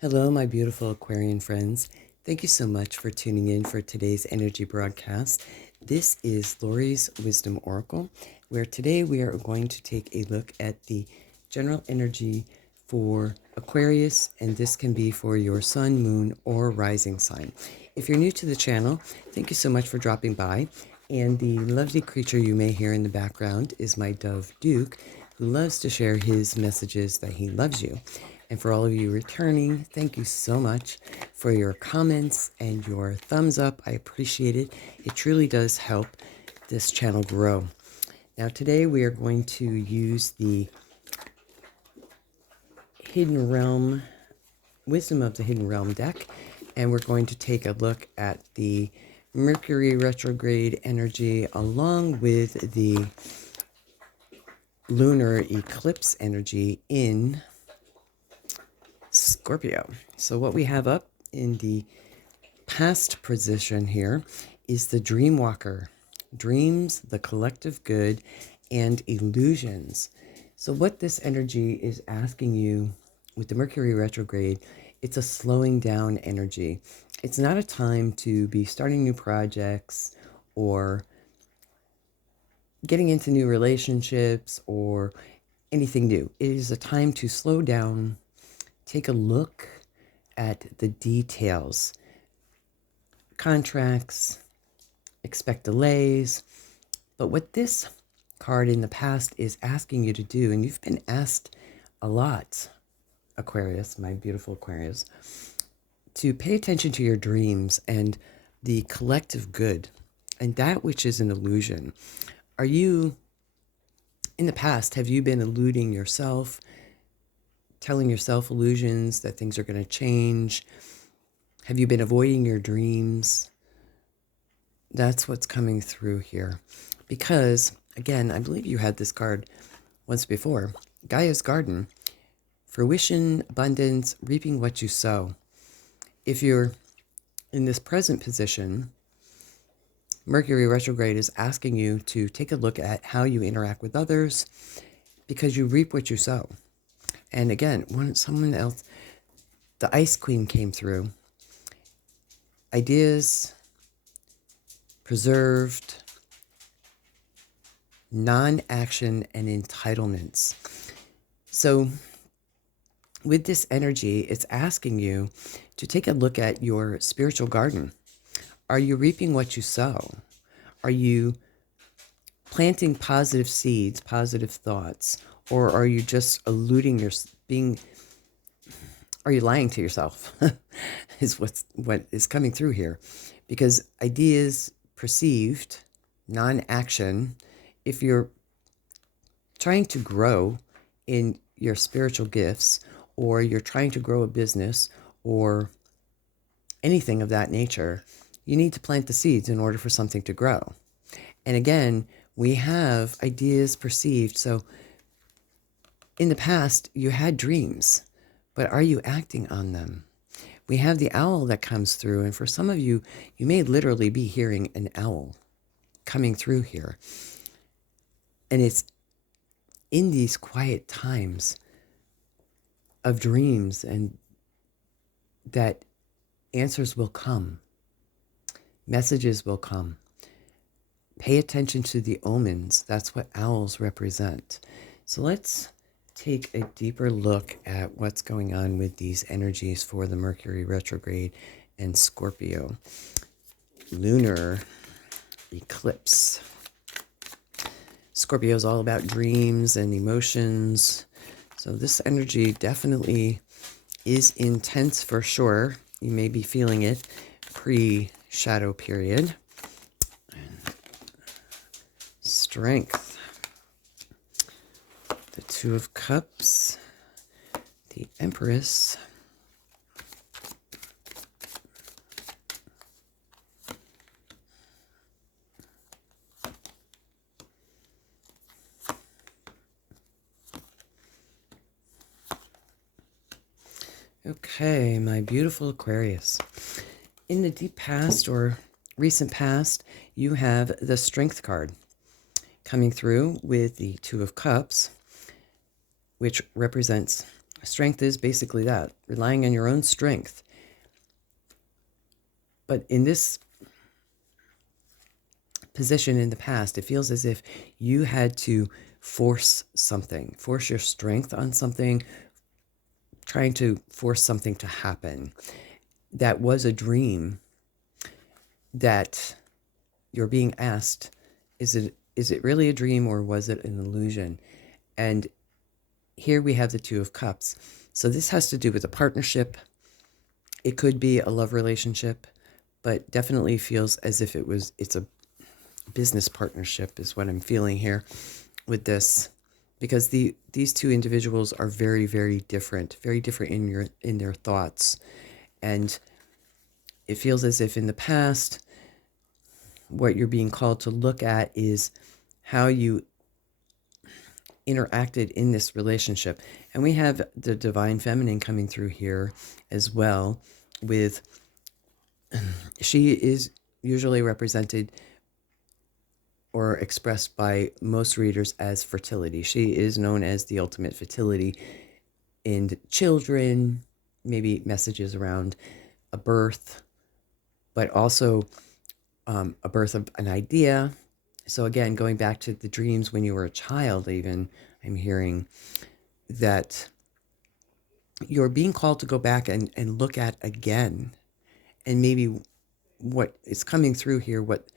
Hello, my beautiful Aquarian friends. Thank you so much for tuning in for today's energy broadcast. This is Lori's Wisdom Oracle, where today we are going to take a look at the general energy for Aquarius, and this can be for your sun, moon, or rising sign. If you're new to the channel, thank you so much for dropping by. And the lovely creature you may hear in the background is my dove Duke, who loves to share his messages that he loves you. And for all of you returning, thank you so much for your comments and your thumbs up. I appreciate it. It truly does help this channel grow. Now today we are going to use the Hidden Realm, Wisdom of the Hidden Realm deck, and we're going to take a look at the Mercury retrograde energy along with the lunar eclipse energy in Scorpio. So what we have up in the past position here is the Dream Walker. Dreams, the collective good, and illusions. So what this energy is asking you with the Mercury retrograde, it's a slowing down energy. It's not a time to be starting new projects or getting into new relationships or anything new. It is a time to slow down, take a look at the details, contracts, expect delays. But what this card in the past is asking you to do, and you've been asked a lot, Aquarius, my beautiful Aquarius, to pay attention to your dreams and the collective good and that which is an illusion. Are you, in the past, have you been eluding yourself, telling yourself illusions that things are going to change? Have you been avoiding your dreams? That's what's coming through here. Because, again, I believe you had this card once before. Gaia's Garden. Fruition, abundance, reaping what you sow. If you're in this present position, Mercury retrograde is asking you to take a look at how you interact with others because you reap what you sow. And again, someone else, the Ice Queen came through. Ideas preserved, non-action, and entitlements. So with this energy, it's asking you to take a look at your spiritual garden. Are you reaping what you sow? Are you planting positive seeds, positive thoughts? Or are you just eluding are you lying to yourself? Is what is coming through here. Because ideas perceived, non-action, if you're trying to grow in your spiritual gifts, or you're trying to grow a business, or anything of that nature, you need to plant the seeds in order for something to grow. And again, we have ideas perceived. So in the past, you had dreams, but are you acting on them? We have the owl that comes through, and for some of you, you may literally be hearing an owl coming through here. And it's in these quiet times of dreams and that answers will come. Messages will come. Pay attention to the omens. That's what owls represent. So let's take a deeper look at what's going on with these energies for the Mercury retrograde and Scorpio. Lunar eclipse. Scorpio is all about dreams and emotions. So this energy definitely is intense for sure. You may be feeling it pre-shadow period. Strength. The Two of Cups. The Empress. Okay, my beautiful Aquarius. In the deep past or recent past, you have the Strength card coming through with the Two of Cups, which represents Strength is basically that, relying on your own strength. But in this position in the past, it feels as if you had to force something, force your strength on something, trying to force something to happen. That was a dream that you're being asked, is it really a dream or was it an illusion? And here we have the Two of Cups. So this has to do with a partnership. It could be a love relationship, but definitely feels as if it's a business partnership is what I'm feeling here with this, because these two individuals are very, very different in their thoughts. And it feels as if in the past, what you're being called to look at is how you interacted in this relationship. And we have the divine feminine coming through here as well, with she is usually represented or expressed by most readers as fertility. She is known as the ultimate fertility in children, maybe messages around a birth, but also a birth of an idea. So again, going back to the dreams when you were a child, even, I'm hearing that you're being called to go back and look at again. And maybe what is coming through here, what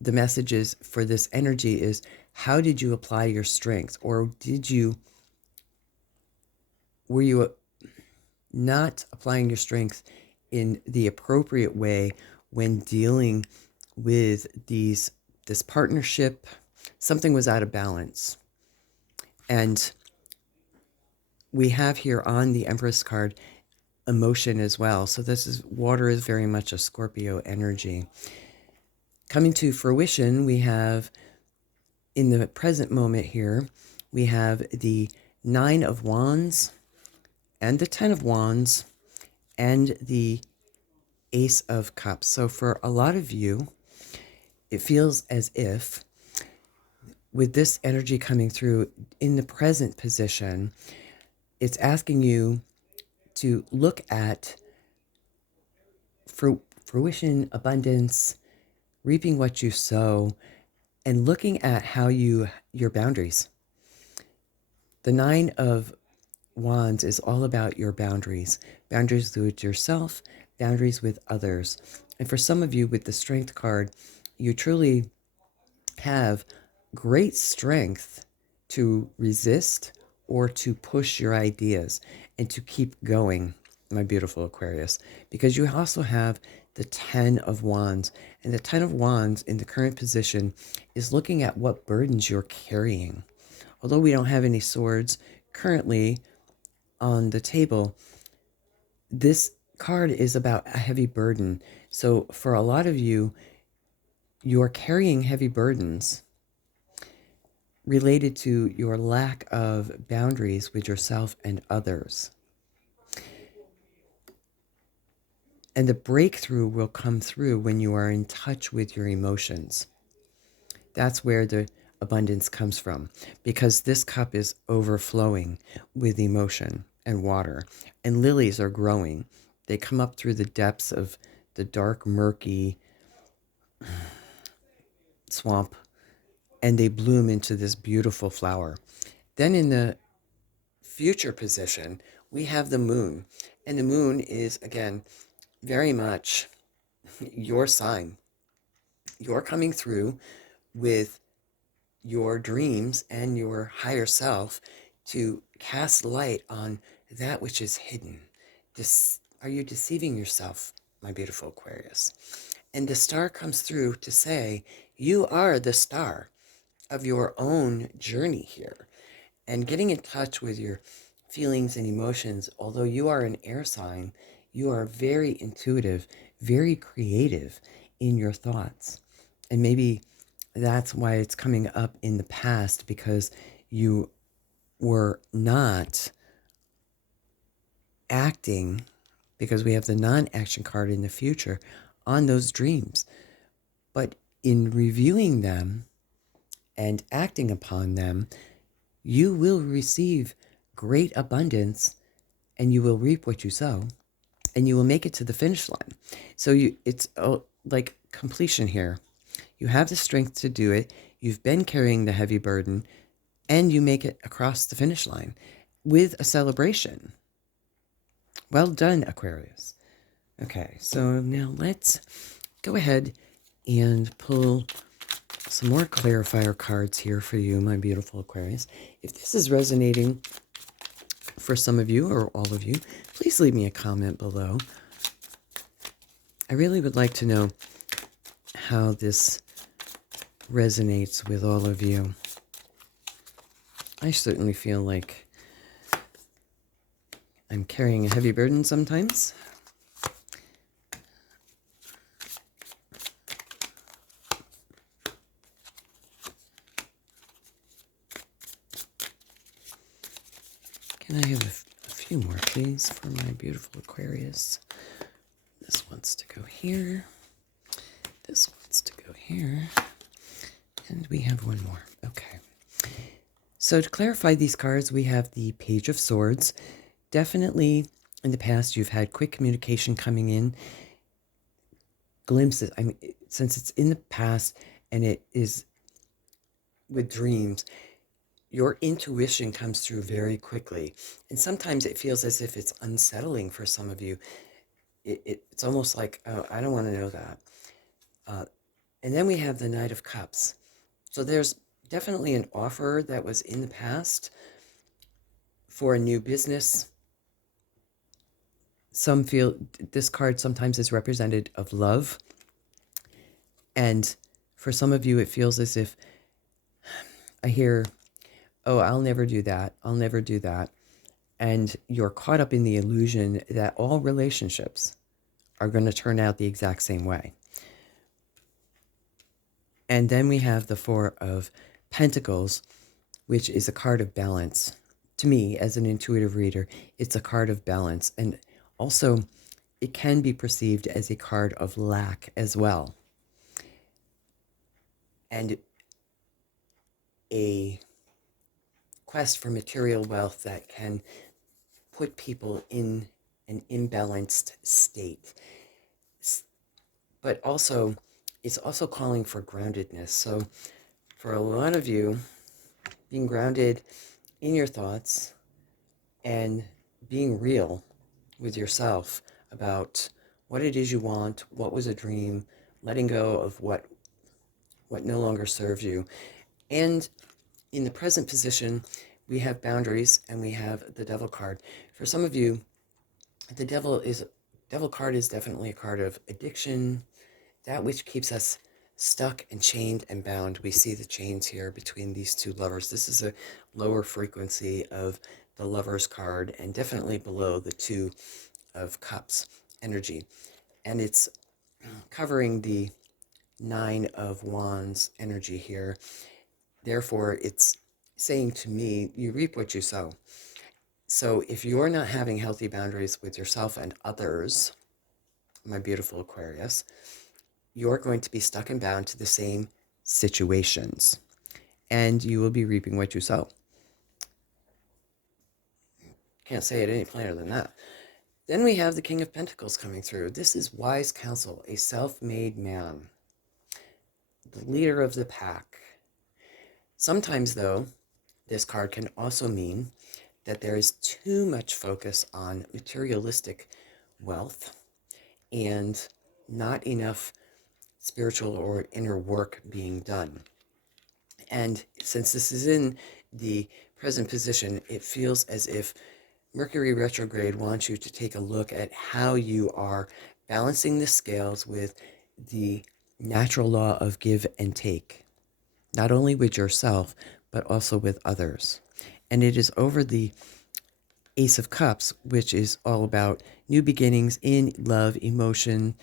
the message is for this energy is, how did you apply your strength? Or were you not applying your strength in the appropriate way when dealing with this partnership? Something was out of balance. And we have here on the Empress card emotion as well. So water is very much a Scorpio energy. Coming to fruition, we have in the present moment here, we have the Nine of Wands and the Ten of Wands and the Ace of Cups. So for a lot of you, it feels as if with this energy coming through in the present position, it's asking you to look at fruition, abundance, reaping what you sow, and looking at how your boundaries. The Nine of Wands is all about your boundaries with yourself, boundaries with others. And for some of you with the Strength card, you truly have great strength to resist or to push your ideas and to keep going, my beautiful Aquarius, because you also have the Ten of Wands. And the Ten of Wands in the current position is looking at what burdens you're carrying. Although we don't have any swords currently on the table, this card is about a heavy burden. So for a lot of you, you're carrying heavy burdens related to your lack of boundaries with yourself and others. And the breakthrough will come through when you are in touch with your emotions. That's where the abundance comes from, because this cup is overflowing with emotion and water, and lilies are growing. They come up through the depths of the dark, murky swamp, and they bloom into this beautiful flower. Then in the future position, we have the moon. And the moon is, again, very much your sign. You're coming through with your dreams and your higher self to cast light on that which is hidden. Are you deceiving yourself, my beautiful Aquarius? And the star comes through to say, you are the star of your own journey here. And getting in touch with your feelings and emotions, although you are an air sign, you are very intuitive, very creative in your thoughts. And maybe that's why it's coming up in the past, because you were not acting, because we have the non-action card in the future on those dreams. But in reviewing them and acting upon them, you will receive great abundance, and you will reap what you sow, and you will make it to the finish line. So it's like completion here. You have the strength to do it. You've been carrying the heavy burden, and you make it across the finish line with a celebration. Well done, Aquarius. Okay, so now let's go ahead and pull some more clarifier cards here for you, my beautiful Aquarius. If this is resonating for some of you or all of you, please leave me a comment below. I really would like to know how this resonates with all of you. I certainly feel like I'm carrying a heavy burden sometimes. Can I have a few more, please, for my beautiful Aquarius? This wants to go here. This wants to go here. And we have one more. Okay. So to clarify these cards, we have the Page of Swords. Definitely in the past, you've had quick communication coming in. Glimpses. I mean, since it's in the past and it is with dreams, your intuition comes through very quickly. And sometimes it feels as if it's unsettling for some of you. It's almost like, oh, I don't want to know that. And then we have the Knight of Cups. So there's definitely an offer that was in the past for a new business. Some feel this card sometimes is representative of love. And for some of you, it feels as if I hear, oh, I'll never do that. I'll never do that. And you're caught up in the illusion that all relationships are going to turn out the exact same way. And then we have the Four of Pentacles, which is a card of balance. To me, as an intuitive reader, it's a card of balance. And also, it can be perceived as a card of lack as well. And a quest for material wealth that can put people in an imbalanced state. But also, it's also calling for groundedness. So for a lot of you, being grounded in your thoughts and being real with yourself about what it is you want, what was a dream, letting go of what no longer serves you. And in the present position, we have boundaries and we have the Devil card. For some of you, the Devil card is definitely a card of addiction, that which keeps us stuck and chained and bound. We see the chains here between these two lovers. This is a lower frequency of the Lover's card and definitely below the Two of Cups energy. And it's covering the Nine of Wands energy here. Therefore, it's saying to me, you reap what you sow. So if you're not having healthy boundaries with yourself and others, my beautiful Aquarius, you're going to be stuck and bound to the same situations. And you will be reaping what you sow. Can't say it any plainer than that. Then we have the King of Pentacles coming through. This is wise counsel, a self-made man, the leader of the pack. Sometimes, though, this card can also mean that there is too much focus on materialistic wealth and not enough spiritual or inner work being done. And since this is in the present position, it feels as if Mercury retrograde wants you to take a look at how you are balancing the scales with the natural law of give and take, not only with yourself, but also with others. And it is over the Ace of Cups, which is all about new beginnings in love, emotion,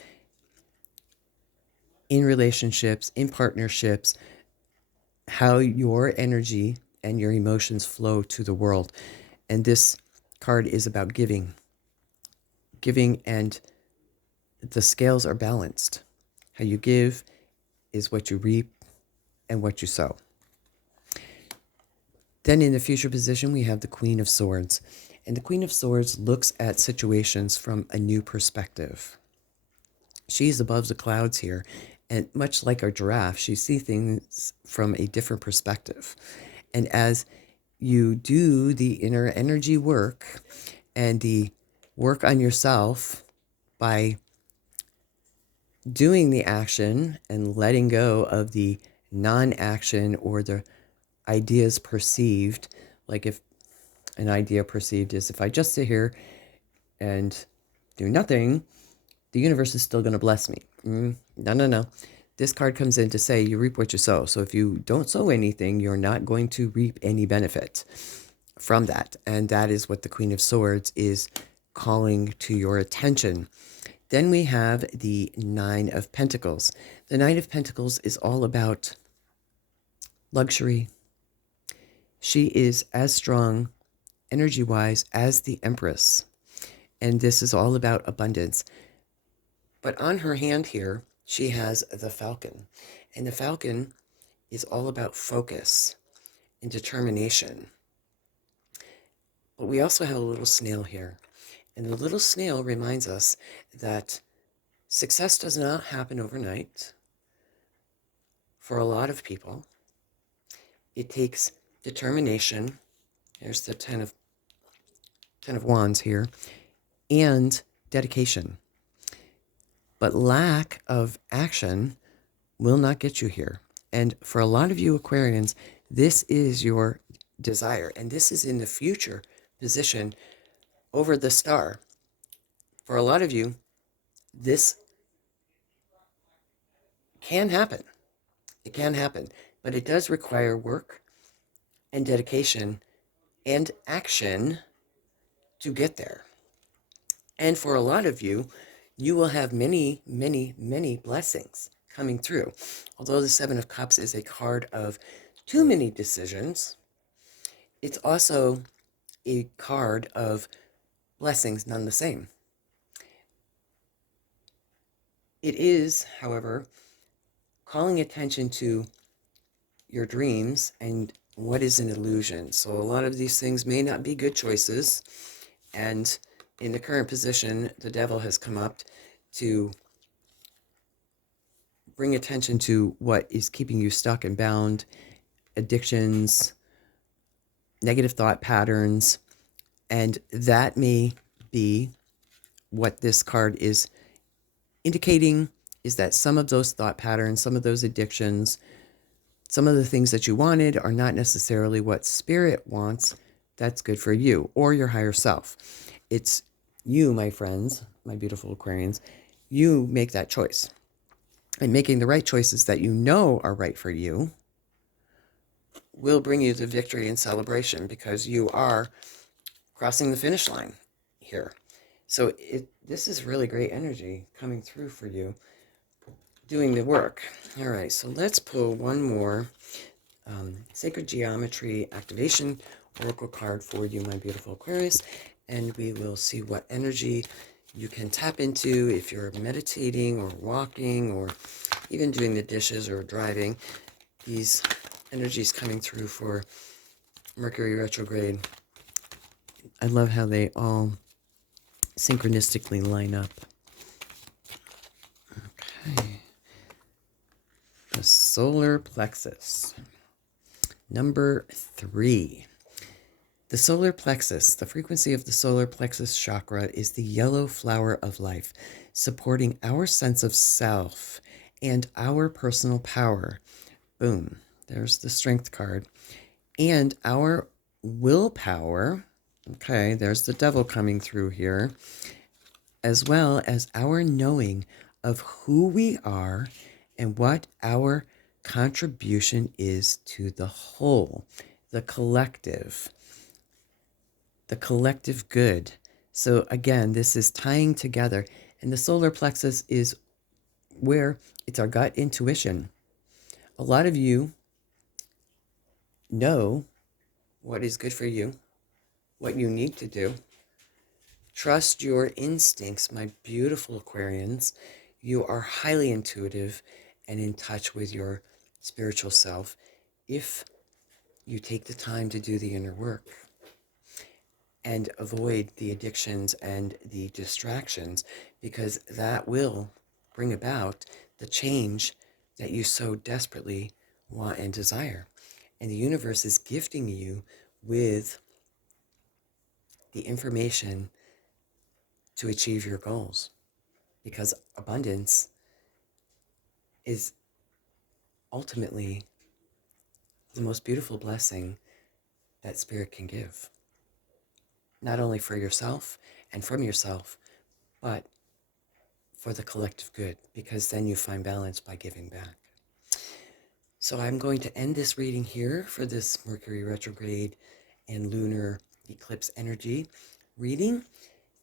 in relationships, in partnerships, how your energy and your emotions flow to the world. And this card is about giving. Giving, and the scales are balanced. How you give is what you reap and what you sow. Then in the future position, we have the Queen of Swords. And the Queen of Swords looks at situations from a new perspective. She's above the clouds here. And much like a giraffe, she sees things from a different perspective. And as you do the inner energy work and the work on yourself by doing the action and letting go of the non-action or the ideas perceived, like if an idea perceived is if I just sit here and do nothing, the universe is still going to bless me. No. This card comes in to say you reap what you sow. So if you don't sow anything, you're not going to reap any benefit from that. And that is what the Queen of Swords is calling to your attention. Then we have the Nine of Pentacles. The Nine of Pentacles is all about luxury. She is as strong energy-wise as the Empress. And this is all about abundance. But on her hand here, she has the Falcon. And the Falcon is all about focus and determination. But we also have a little snail here. And the little snail reminds us that success does not happen overnight for a lot of people. It takes determination. There's the Ten of Wands here. And dedication. But lack of action will not get you here. And for a lot of you Aquarians, this is your desire. And this is in the future position over the star. For a lot of you, this can happen. It can happen. But it does require work and dedication and action to get there. And for a lot of you, you will have many, many, many blessings coming through. Although the Seven of Cups is a card of too many decisions, it's also a card of blessings none the same. It is, however, calling attention to your dreams and what is an illusion. So a lot of these things may not be good choices, and in the current position, the devil has come up to bring attention to what is keeping you stuck and bound, addictions, negative thought patterns, and that may be what this card is indicating, is that some of those thought patterns, some of those addictions, some of the things that you wanted are not necessarily what Spirit wants that's good for you or your higher self. It's you, my friends, my beautiful Aquarians, you make that choice. And making the right choices that you know are right for you will bring you the victory and celebration, because you are crossing the finish line here. So this is really great energy coming through for you, doing the work. All right, so let's pull one more Sacred Geometry Activation Oracle card for you, my beautiful Aquarius, and we will see what energy you can tap into if you're meditating or walking or even doing the dishes or driving. These energies coming through for Mercury retrograde. I love how they all synchronistically line up. Okay. The solar plexus. Number 3. The solar plexus, the frequency of the solar plexus chakra is the yellow flower of life, supporting our sense of self and our personal power. Boom. There's the strength card. And our willpower. Okay, there's the devil coming through here. As well as our knowing of who we are and what our contribution is to the whole, the collective good. So again, this is tying together. And the solar plexus is where it's our gut intuition. A lot of you know what is good for you, what you need to do. Trust your instincts, my beautiful Aquarians. You are highly intuitive and in touch with your spiritual self. If you take the time to do the inner work and avoid the addictions and the distractions, because that will bring about the change that you so desperately want and desire. And the universe is gifting you with the information to achieve your goals, because abundance is ultimately the most beautiful blessing that Spirit can give. Not only for yourself and from yourself, but for the collective good, because then you find balance by giving back. So I'm going to end this reading here for this Mercury retrograde and lunar eclipse energy reading.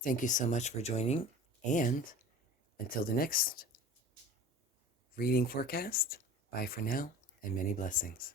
Thank you so much for joining, and until the next reading forecast, bye for now and many blessings.